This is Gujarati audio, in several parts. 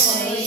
Foi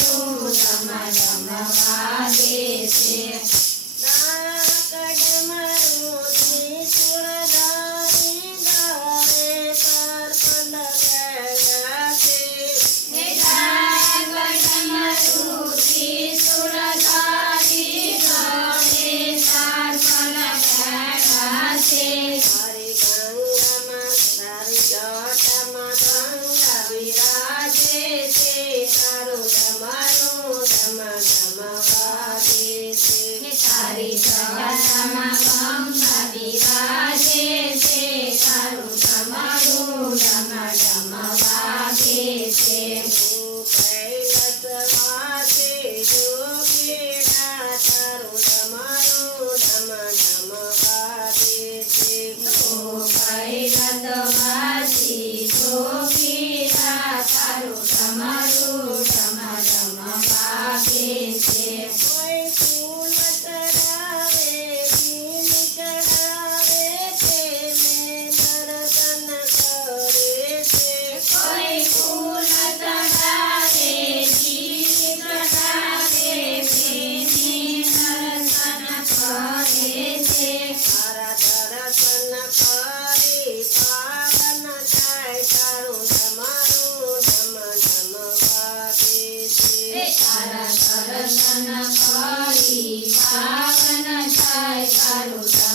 Hare Krishna. પિતા તારું તમારું સમાજમાં વાગે છે I, I will die.